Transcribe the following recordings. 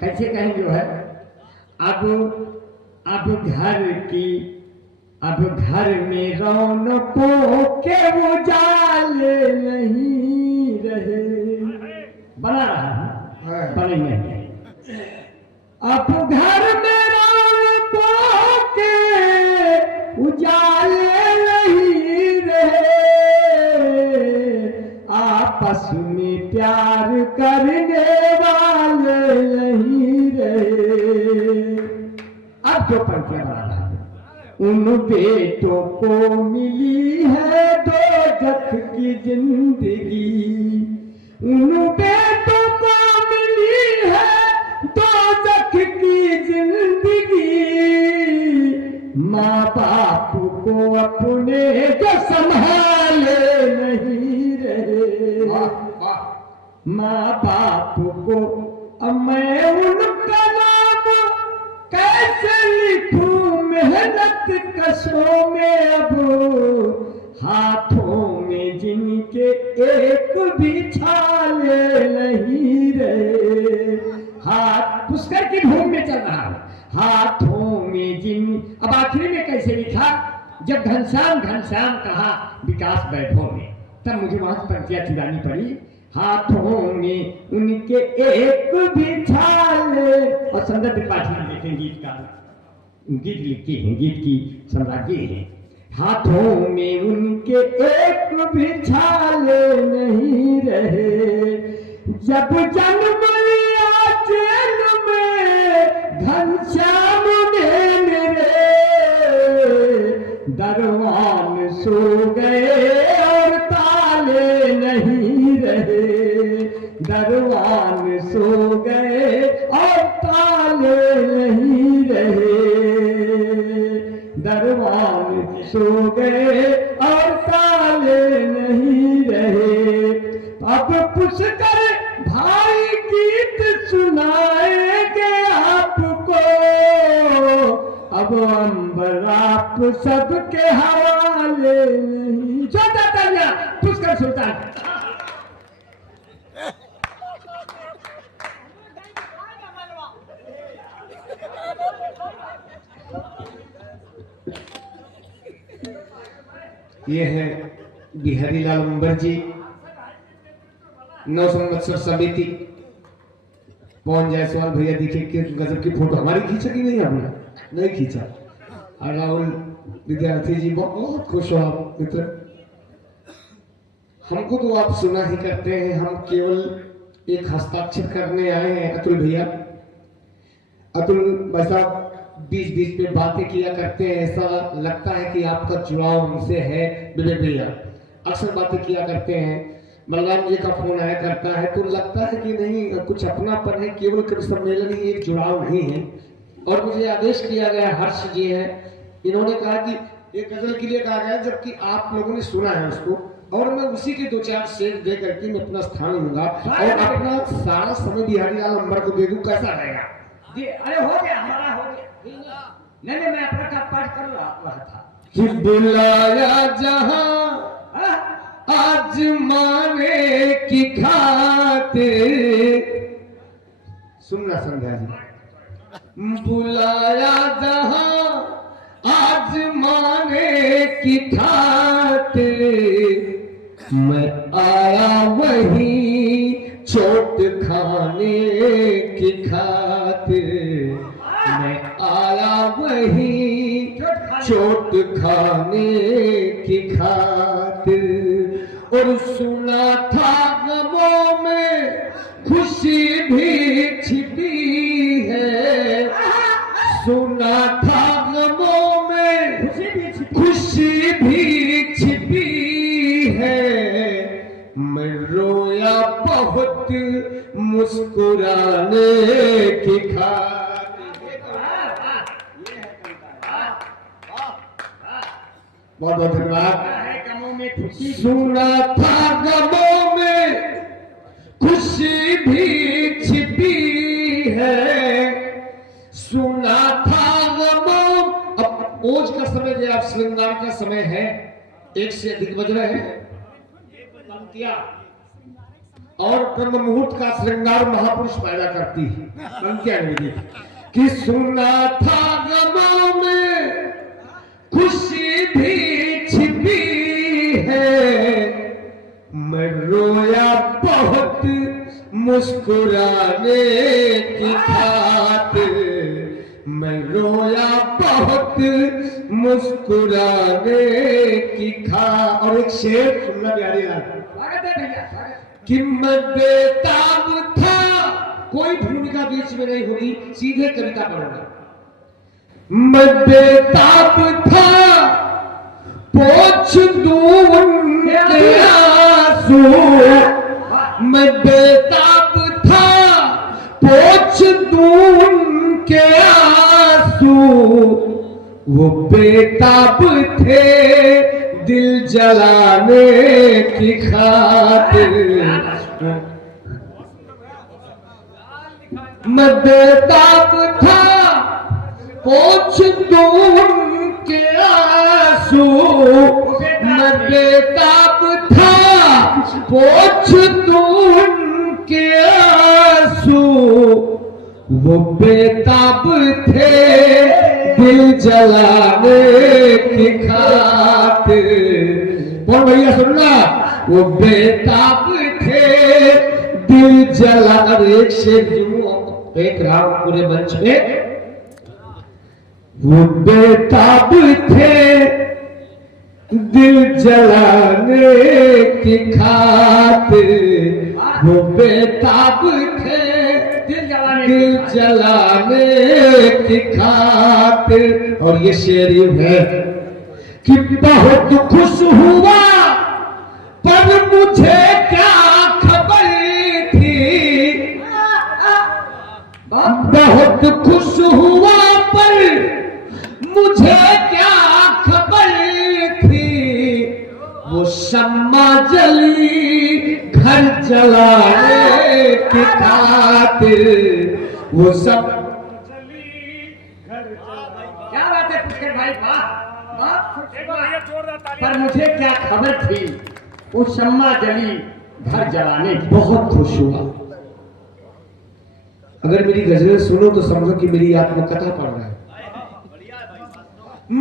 कैसे कहें जो है, अब घर में रौनकों के उजाले नहीं रहे। बना रहा है बने नहीं। अब घर में रौनकों के उजाले नहीं रहे, आपस में प्यार करने वाले नहीं रहे। अब जो पंक्तियां बना रहा है, उन बेटों को मिली है दोजख की जिंदगी, उन बेटों को मिली है दोजख की जिंदगी, माँ बाप को अपने जो संभाले नहीं रहे। माँ बाप को अब मैं उनका नाम कैसे लिखूं मेहनत कशों में, अब हाथों में जिनके एक भी छाले नहीं रहे। हाथ पुष्कर की धूम में चल रहा है, हाथों में जिन। अब आखिरी में कैसे लिखा, जब घनश्याम घनश्याम कहा विकास वैभव में, तब मुझे वहां पंक्तियां चुरानी पड़ी। हाथों में उनके एक भी छाले, और संदर्भ पाठन देखें गीत का, गीत लिखते हैं, गीत की सम्राज्ञी है। हाथों में उनके एक भी छाले नहीं रहे, जब जन्म लिया जेल में घनश्याम ने मेरे, दरवान सो गए और ताले नहीं रहे, दरवान सो गए और ताले नहीं रहे, दरवान सो गए और ताले नहीं रहे। अब पुष्कर भाई गीत सुनाएंगे आपको, अब अंबर आप सबके हवाले नहीं। छोटा तालियां पुष्कर सुल्तान। ये है बिहारी लाल अंबर जी, 9 संवत्सर समिति। पवन जायसवाल भैया देखिए कि गजब की फोटो हमारी खींचा कि नहीं, हमने नहीं खींचा। और राहुल विद्यार्थी जी बहुत खुश हो आप मित्र। हमको तो आप सुना ही करते हैं, हम केवल एक हस्ताक्षर करने आए हैं। अतुल भैया, अतुल भाई साहब बीच बीच में बातें किया करते हैं, ऐसा लगता है कि आपका जुड़ाव हमसे है। विवेक भैया अक्सर बातें किया करते हैं, बलराम जी का फोन आया करता है, तो लगता है कि नहीं कुछ अपनापन है, केवल कवि सम्मेलन ही एक जुड़ाव नहीं है। और मुझे आदेश किया गया, हर्ष जी है, इन्होंने कहा कि एक गजल के लिए कहा गया, जबकि आप लोगों ने सुना है उसको, और मैं उसी के 2-4 शेर दे करके मैं अपना स्थान लूंगा और अपना सारा समय बिहारी लाल अंबर को दे दूं। कैसा रहेगा जी? अरे हो गया, हमारा हो गया। नहीं मैं अपना का पाठ कर रहा था कि बुलाया जहां आज माने की खातिर, सुनना संध्या जी, बुलाया जहां आज माने की खातिर, मैं आया वही चोट खाने की खातिर, मैं आया वही चोट खाने की खातिर। और सुना था गमों में खुशी भी छिपी है, सुना था गमों में खुशी भी छिपी है, मैं रोया बहुत मुस्कुराने की खातिर। बहुत बहुत धन्यवाद। सुना था गमों में खुशी भी छिपी है, सुना था गमों। अब ओज का समय जो आप श्रृंगार का समय है, 1 से अधिक बज रहे हैं। और ब्रह्म मुहूर्त का श्रृंगार महापुरुष पैदा करती है। पंक्तियां अंग्रेजी कि सुना था गमों में खुशी भी छिपी है, मैं रोया बहुत मुस्कुराने की खातिर, मैं रोया बहुत मुस्कुराने की खातिर। और एक शेर सुनना प्यारी यार कि मैं बेताब था, कोई भूमिका बीच में नहीं होगी, सीधे कविता पढ़ूंगा। मैं बेताब था पोंछ दूं उनके आंसू, मैं बेताब था पोंछ दूं उनके आंसू, वो बेताब थे दिल जलाने की खातिर। मैं बेताब था पोंछ दूं उनके आंसू, मैं बेताब था पोंछ दूं उनके आंसू, वो बेताब थे दिल जलाने की खातिर। कौन भैया सुनना, वो बेताब थे दिल जला। एक शेर एक राम पूरे मंच में, वो बेताब थे दिल जलाने की खातिर, वो बेताब थे दिल जलाने की खातिर। और ये शेर है कि बहुत खुश हुआ पर मुझे क्या खबर थी, बहुत खुश हुआ पर मुझे क्या खबर थी, वो शम्मा जली घर जलाने की खातिर, वो सब क्या बात है पुष्कर भाई, पर मुझे क्या खबर थी, वो शम्मा जली घर जलाने की। बहुत खुश हुआ। अगर मेरी गजलें सुनो तो समझो कि मेरी आत्मकथा पढ़ रहा है।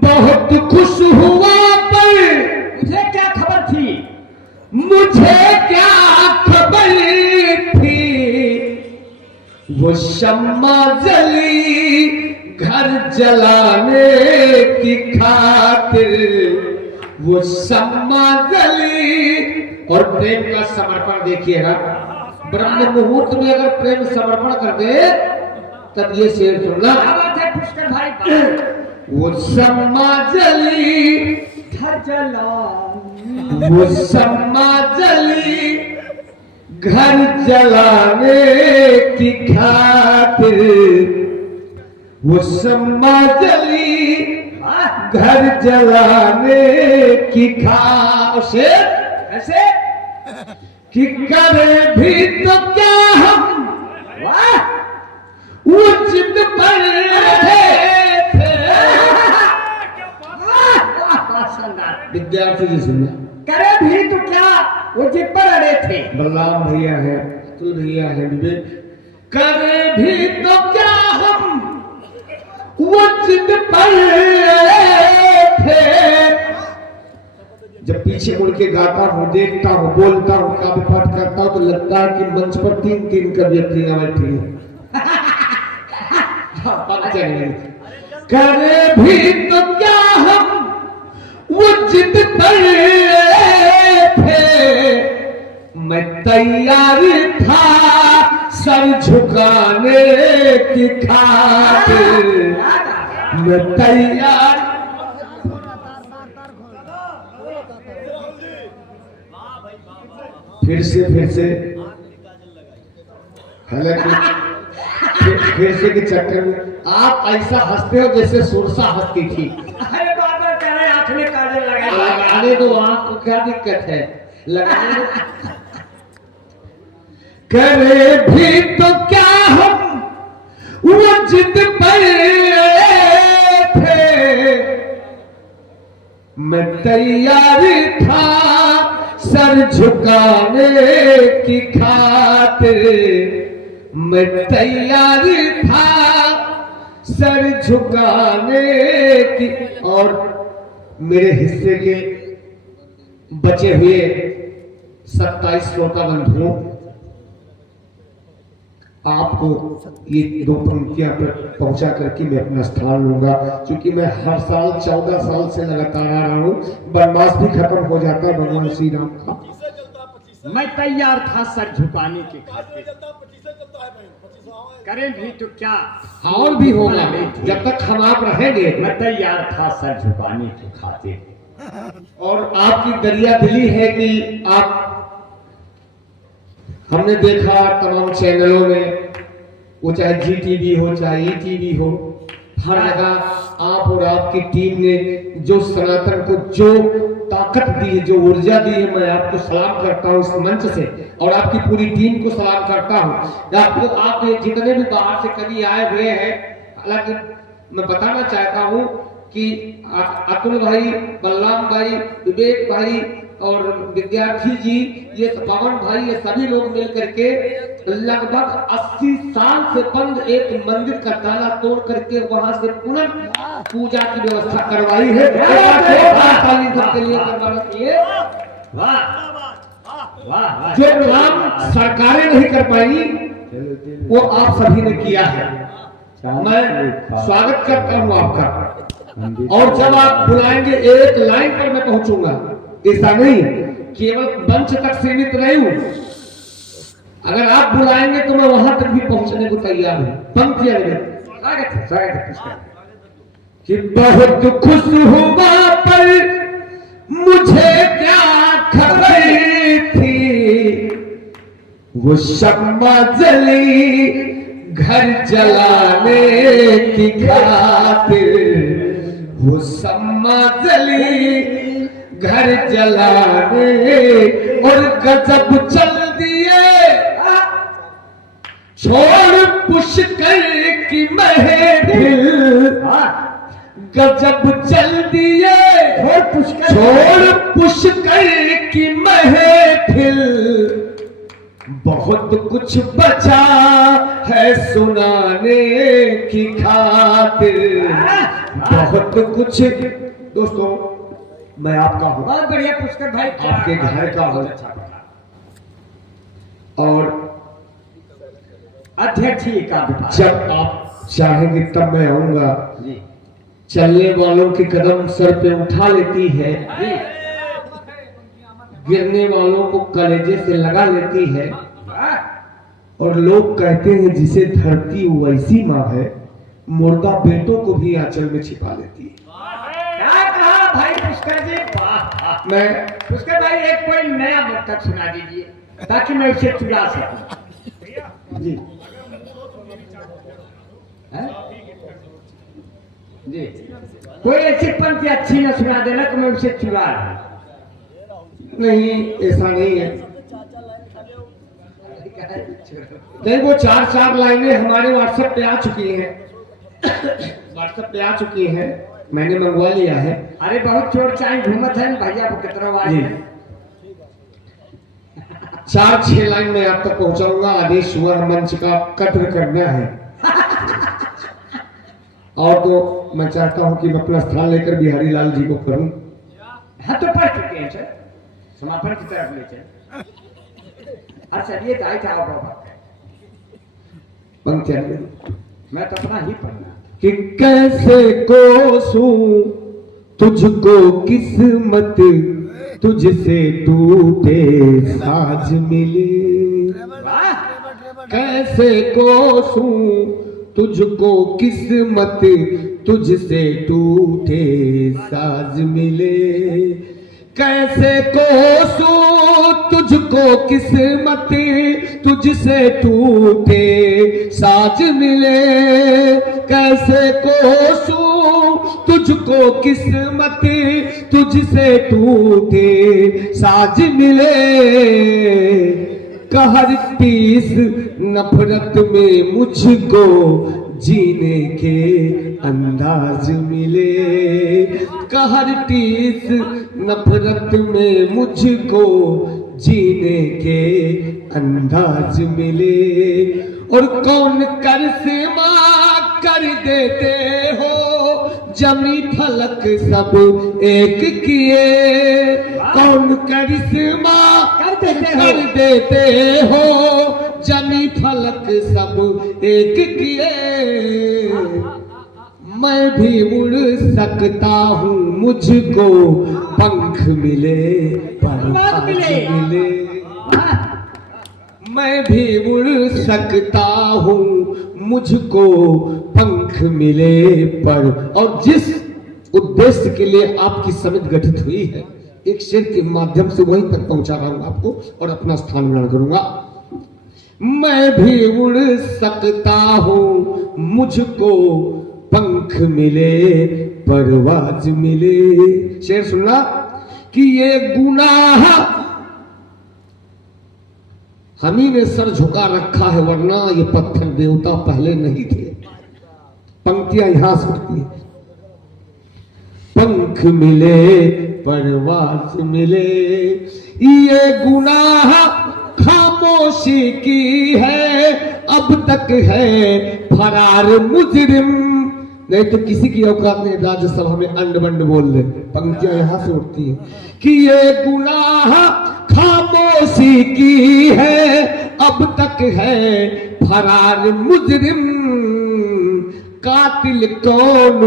बहुत खुश हुआ पर मुझे क्या खबर थी, मुझे क्या खबर थी, वो शम्मा जली घर जलाने की खातिर, वो शम्मा जली। और प्रेम का समर्पण देखिएगा, ब्रह्म मुहूर्त में अगर प्रेम समर्पण कर दे तब ये शेर सुनना। पुष्कर भाई, वो शम्मा जली घर जला, वो शम्मा जली घर जलाने की खातिर, वो शम्मा जली घर जलाने की खातिर। ऐसे कि करे भी तो क्या हम वो जिद पर रहे थे। विद्यार्थी जी सुनना, करे भी तो क्या वो जिद पर अड़े थे। बलराम भैया है, अतुल भैया है, विवेक। करे भी तो क्या हम वो जिद पर रहे थे। जब पीछे मुड़ के गाता हूँ, देखता हूँ, बोलता हूँ, काव्य पाठ करता हूँ तो लगता है कि मंच पर 3-3 कवियत्रियां बैठी हैं। करे भी तो क्या हम वो जिद पर थे, मैं तैयार था सर झुकाने की खातिर, मैं तैयार। फिर से हालांकि फिर से के चक्कर में आप ऐसा हंसते हो जैसे सुरसा हंसती थी। अरे बाबा कह रहे आंख में काजल लगाने दो, आंख को क्या दिक्कत है, लगाने दो। करे भी तो क्या हम वो जिद पर थे, मैं तैयार था सर झुकाने की खातिर मैं तैयार था, सर झुकाने की। और मेरे हिस्से के बचे हुए 27 श्रोता बंधुओं, आपको ये 2 पंक्तियां पर पहुंचा करके मैं अपना स्थान लूंगा, क्योंकि मैं हर साल 14 साल से लगातार आ रहा हूं। बनवास भी खत्म हो जाता है भगवान श्री राम का। मैं तैयार था सर झुकाने के खातिर, करें भी तो क्या, और भी होगा जब तक हम आप रहेंगे। मैं तैयार था सर झुकाने के खातिर। और आपकी दरिया दिली है कि आप, हमने देखा तमाम चैनलों में, वो चाहे जी टीवी हो चाहे ई टीवी हो, हर जगह आप और आपकी टीम ने जो सनातन को जो ताकत दी है, जो ऊर्जा दी है, मैं आपको सलाम करता हूं इस मंच से, और आपकी पूरी टीम को सलाम करता हूं। आपको, आप जितने भी बाहर से कभी आए हुए हैं, हालांकि मैं बताना चाहता हूं कि अतुल भाई, बलराम भाई, विवेक भाई और विद्यार्थी जी, ये पवन भाई, ये सभी लोग मिल करके लगभग 80 साल से बंद एक मंदिर का ताला तोड़ करके वहां से पुनः पूजा की व्यवस्था करवाई है। सबके लिए जो काम सरकारें नहीं कर पाई वो आप सभी ने किया है। मैं स्वागत करता हूं आपका, और जब आप बुलाएंगे एक लाइन पर मैं पहुंचूंगा, ऐसा नहीं केवल मंच तक सीमित नहीं हूं, अगर आप बुलाएंगे तो मैं वहां तक भी पहुंचने को तैयार हूं। पंक्तियां स्वागत है कि बहुत खुश हुआ पर मुझे क्या खबर थी, वो शम्मा जली घर जलाने की खातिर, वो शम्मा जली घर जलाने, और गजब चल दिए छोड़ पुष्कर की महफिल, गजब चल दिए छोड़ पुष्कर की महफिल, बहुत कुछ बचा है सुनाने की खातिर, बहुत कुछ। दोस्तों, मैं आपका हूं, बहुत बढ़िया पुष्कर भाई, आपके घर का हूं, और अध्यक्ष जी का जब आप चाहेंगे तब मैं आऊंगा। चलने वालों के कदम सर पे उठा लेती है, गिरने वालों को कलेजे से लगा लेती है, और लोग कहते हैं जिसे धरती वैसी माँ है, मुर्दा बेटों को भी आंचल में छिपा लेती है। क्या कहा भाई पुष्कर जी? मैं पुष्कर भाई एक कोई नया मुक्तक सुना दीजिए ताकि मैं उसे चुरा सकूं। जी जी, कोई ऐसी पंक्ति अच्छी न सुना देना कि मैं उसे चुरा लूं। नहीं, ऐसा नहीं है। देखो 4 लाइनें हमारे व्हाट्सएप पे आ चुकी हैं, व्हाट्सएप पे आ चुकी हैं, मैंने मंगवा लिया है। अरे बहुत चोर चाय घूमत है भैया को कितना आवाज है। 4-6 लाइन में आप तक पहुंचाऊंगा। आदेश हुआ मंच का कत्ल करना है, और तो मैं चाहता हूं कि मैं अपना स्थान लेकर बिहारी लाल जी को करूं। हाँ तो पढ़ चुके हैं सर, समापन की तरफ ले चल। अच्छा ये तो आई था बाबा पंक्तियां मैं तो अपना ही पढ़ना कि कैसे कोसूं तुझको किस्मत, तुझसे टूटे साज मिले, कैसे कोसूं तुझको किस्मत, तुझसे टूटे साज मिले, कैसे कोसूं तुझको किस्मत, तुझसे टूटे साज मिले, कैसे कोसूं तुझको किस्मत, तुझसे टूटे साज मिले, कहर तीस नफरत में मुझको जीने के अंदाज मिले, कहर टीस नफरत में मुझको जीने के अंदाज मिले। और कौन कर सेवा कर देते हो, जमी फलक सब एक किए, कौन करिश्मा कर देते हो, जमी फलक सब एक किए। मैं भी उड़ सकता हूँ मुझको पंख मिले परवाज़ मिले, मैं भी उड़ सकता हूँ मुझको पंख मिले पर। और जिस उद्देश्य के लिए आपकी समिति गठित हुई है, एक शेर के माध्यम से वहीं तक पहुंचा रहा हूं आपको और अपना स्थान ग्रहण करूंगा। मैं भी उड़ सकता हूँ मुझको पंख मिले परवाज मिले। शेर सुनना कि ये गुनाह हम ही ने सर झुका रखा है, वरना ये पत्थर देवता पहले नहीं थे। पंक्तियां यहां सुनती है, पंख मिले परवाज मिले, ये गुनाह खामोशी की है, अब तक है फरार मुजरिम। नहीं तो किसी की औकात नहीं राज्यसभा में अंड बंड बोल दे। पंक्तियां यहां से उठती है कि ये गुनाह खामोशी की है, अब तक है फरार मुजरिम। कातिल कौन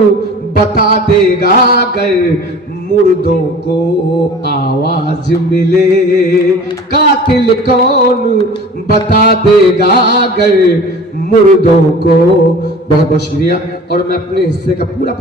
बता देगा अगर मुर्दों को आवाज मिले, कातिल कौन बता देगा अगर मुर्दों को। बहुत बहुत शुक्रिया। और मैं अपने हिस्से का पूरा